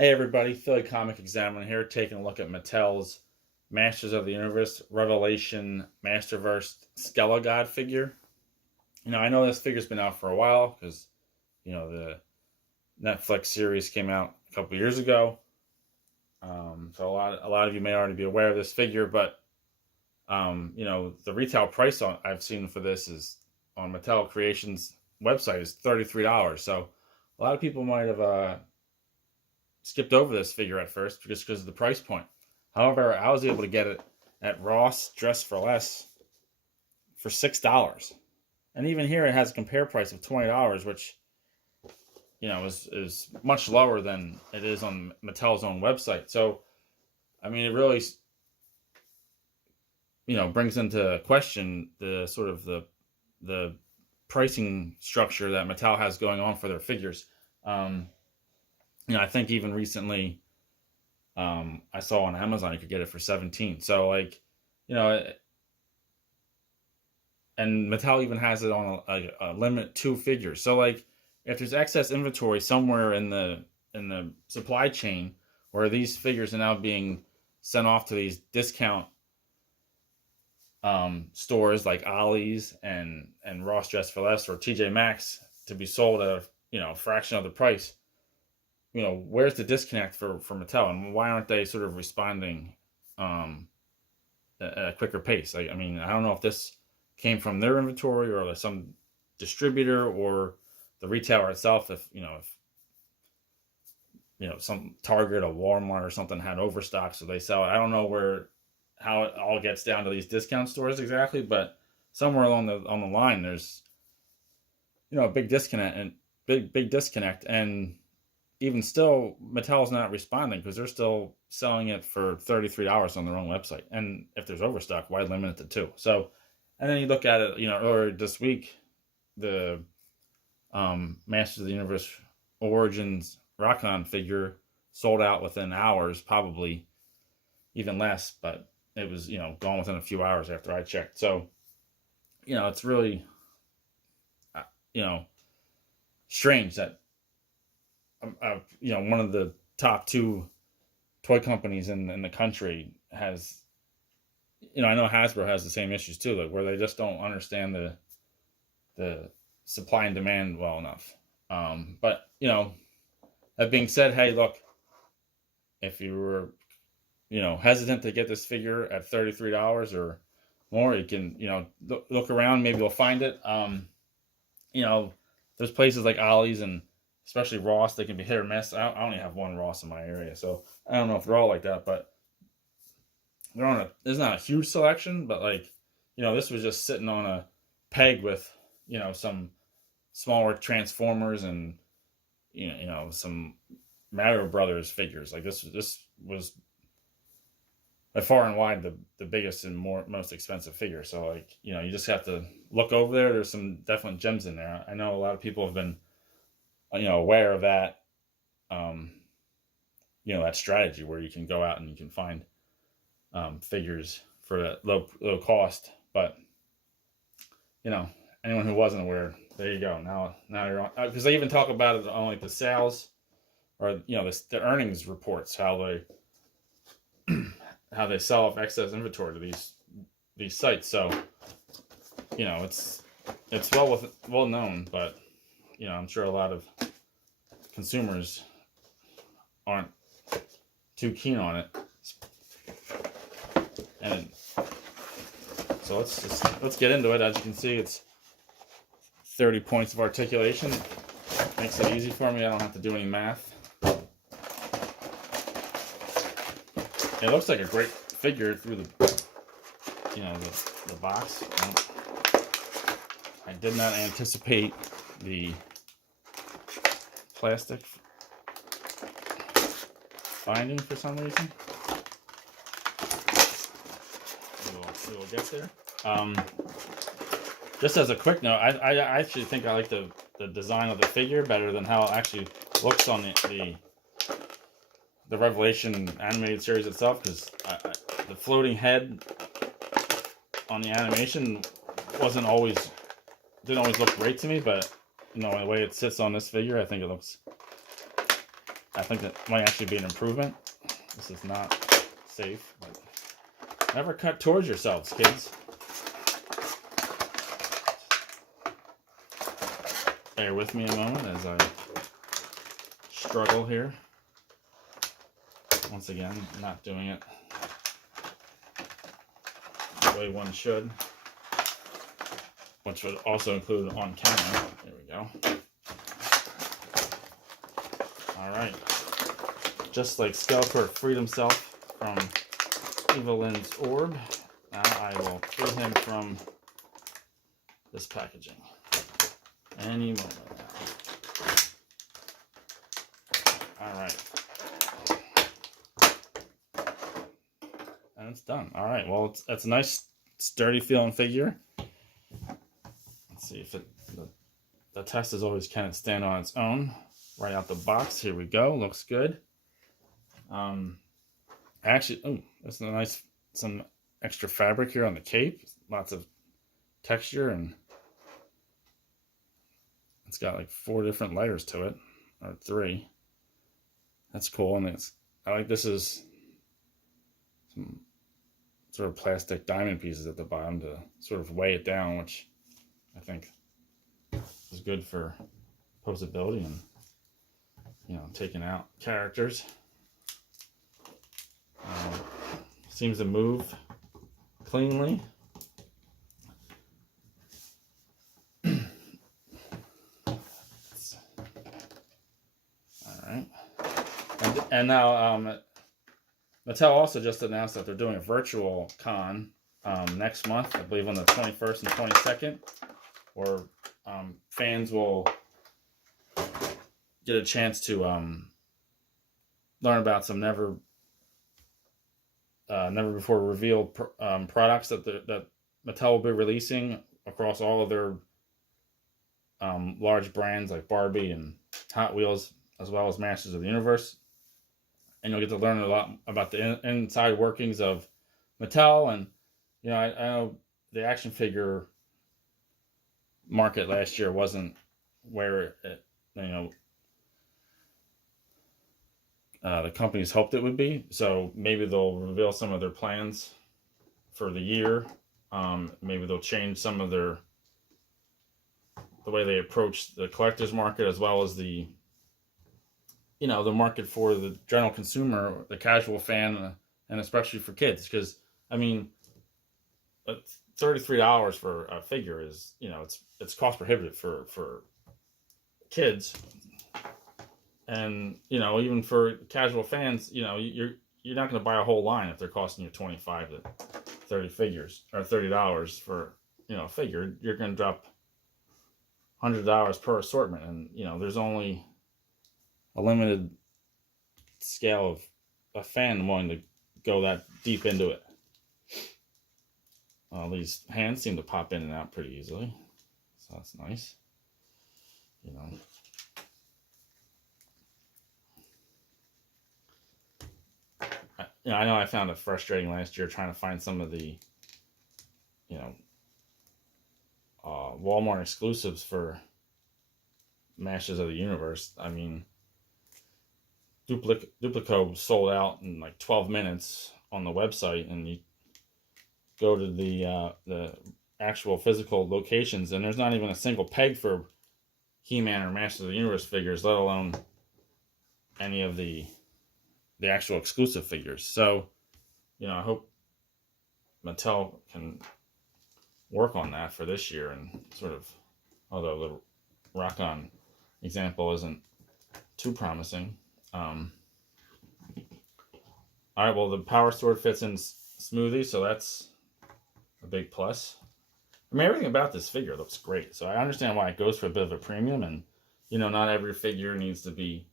Hey everybody, Philly Comic Examiner here, taking a look at Mattel's Masters of the Universe Revelation Masterverse Skelegod figure. I know this figure's been out for a while because, the Netflix series came out a couple years ago. So a lot of you may already be aware of this figure, but the retail price I've seen for this is on Mattel Creations website is $33. So a lot of people might have skipped over this figure at first just because of the price point. However, I was able to get it at Ross Dress for Less for $6. And even here it has a compare price of $20, which is much lower than it is on Mattel's own website. So I mean, it really brings into question the sort of the pricing structure that Mattel has going on for their figures. I think even recently, I saw on Amazon you could get it for 17. So and Mattel even has it on a limit 2 figures. So if there's excess inventory somewhere in the supply chain where these figures are now being sent off to these discount stores like Ollie's and Ross Dress for Less or TJ Maxx to be sold at a fraction of the price. Where's the disconnect for Mattel, and why aren't they sort of responding at a quicker pace? I mean, I don't know if this came from their inventory or some distributor or the retailer itself. If some Target or Walmart or something had overstock, so they sell it. I don't know how it all gets down to these discount stores exactly, but somewhere along the line, there's a big disconnect and even still, Mattel's not responding because they're still selling it for $33 on their own website. And if there's overstock, why limit it to 2? So, and then you look at it, earlier this week, the Masters of the Universe Origins Rock-On figure sold out within hours, probably even less, but it was, gone within a few hours after I checked. So, it's really, strange that one of the top 2 toy companies in the country has, I know Hasbro has the same issues too, where they just don't understand the supply and demand well enough. But that being said, hey, look, if you were hesitant to get this figure at $33 or more, you can look around, maybe you'll find it. There's places like Ollie's and especially Ross, they can be hit or miss. I only have one Ross in my area, so I don't know if they're all like that, but there's not a huge selection, but this was just sitting on a peg with, some smaller Transformers and, some Mario Brothers figures. This was by far and wide the biggest and most expensive figure. So you just have to look over there. There's some definite gems in there. I know a lot of people have been aware of that, that strategy where you can go out and you can find figures for that low cost. But anyone who wasn't aware, there you go. Now you're on, because they even talk about it on the sales or the earnings reports, how they sell off excess inventory to these sites. So it's well known, but I'm sure a lot of consumers aren't too keen on it. And so let's get into it. As you can see, it's 30 points of articulation. Makes it easy for me. I don't have to do any math. It looks like a great figure through the box. I did not anticipate the plastic binding for some reason. We'll get there. Just as a quick note, I actually think I like the design of the figure better than how it actually looks on the Revelation animated series itself, because the floating head on the animation didn't always look great to me, but the way it sits on this figure, I think it looks I think that might actually be an improvement. This is not safe, but never cut towards yourselves, kids. Bear with me a moment as I struggle here. Once again, not doing it the way one should, which would also include on camera. There we go. Alright. Just like Skelegod freed himself from Evelyn's orb, now I will free him from this packaging. Any moment now. Alright. And it's done. Alright, well, it's a nice, sturdy feeling figure. Let's see if the test is always kind of stand on its own. Right out the box. Here we go. Looks good. Actually, oh, there's some extra fabric here on the cape. Lots of texture, and it's got like 4 different layers to it, or 3. That's cool. And I like this is some sort of plastic diamond pieces at the bottom to sort of weigh it down, which I think is good for posability and, you know, taking out characters. Seems to move cleanly. Alright. And now Mattel also just announced that they're doing a virtual con next month, I believe on the 21st and 22nd, where fans will get a chance to learn about some never before revealed products that Mattel will be releasing across all of their large brands like Barbie and Hot Wheels, as well as Masters of the Universe. And you'll get to learn a lot about the inside workings of Mattel. And, you know, I know the action figure market last year wasn't where it, you know, the companies hoped it would be. So maybe they'll reveal some of their plans for the year. Maybe they'll change some of the way they approach the collector's market, as well as the market for the general consumer, the casual fan, and especially for kids. Because, I mean, $33 for a figure is, you know, it's cost prohibitive for kids. And, you know, even for casual fans, you know, you're not going to buy a whole line if they're costing you 25 to 30 figures, or $30 for, you know, a figure. You're going to drop $100 per assortment, and, you know, there's only a limited scale of a fan willing to go that deep into it. These hands seem to pop in and out pretty easily, so that's nice. You know. I know I found it frustrating last year trying to find some of the, you know, Walmart exclusives for Masters of the Universe. I mean, Duplico sold out in like 12 minutes on the website, and you go to the actual physical locations, and there's not even a single peg for He-Man or Masters of the Universe figures, let alone any of the actual exclusive figures. So, you know, I hope Mattel can work on that for this year, and sort of, although the Rock-On example isn't too promising. All right, well, the Power Sword fits in smoothly, so that's a big plus. I mean, everything about this figure looks great, so I understand why it goes for a bit of a premium, and, you know, not every figure needs to be,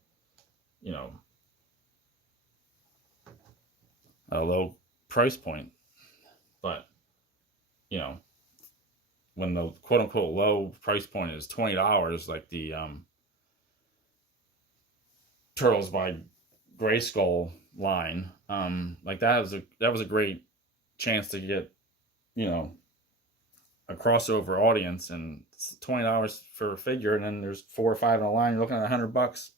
you know, a low price point. But, you know, when the quote-unquote low price point is $20, like the Turtles by Grayskull line, like that was a great chance to get, you know, a crossover audience. And it's $20 for a figure, and then there's 4 or 5 in a line. You're looking at $100,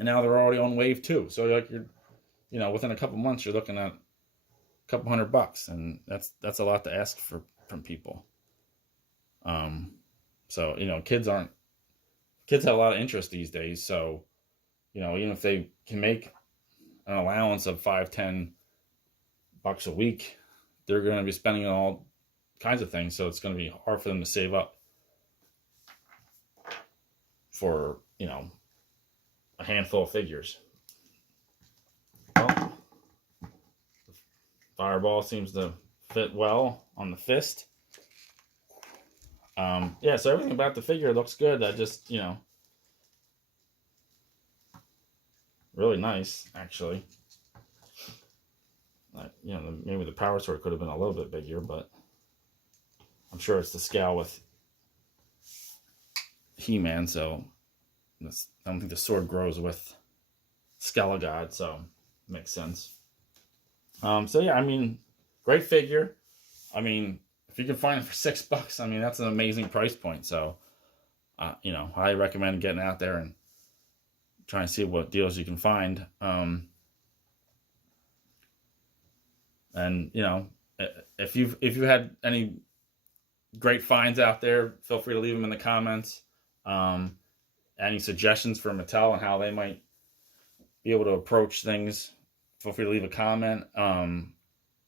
and now they're already on wave 2. So like within a couple months, you're looking at a couple $100, and that's a lot to ask from people. So kids have a lot of interest these days. So even if they can make an allowance of $5-10 a week, they're going to be spending on all kinds of things. So it's going to be hard for them to save up for a handful of figures. Well, the fireball seems to fit well on the fist. Yeah, so everything about the figure looks good. I just, really nice, actually. Maybe the power sword could have been a little bit bigger, but I'm sure it's the scale with He-Man, so I don't think the sword grows with Skelegod, so it makes sense. So yeah, great figure. If you can find it for $6, that's an amazing price point. So, I recommend getting out there and trying to see what deals you can find. And if you had any great finds out there, feel free to leave them in the comments. Any suggestions for Mattel and how they might be able to approach things, feel free to leave a comment.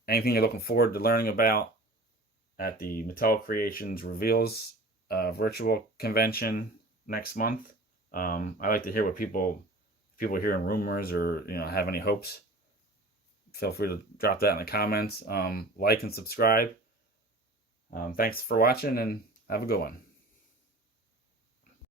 Anything you're looking forward to learning about at the Mattel Creations Reveals virtual convention next month. I like to hear what people are hearing rumors or have any hopes. Feel free to drop that in the comments. Like and subscribe. Thanks for watching, and have a good one.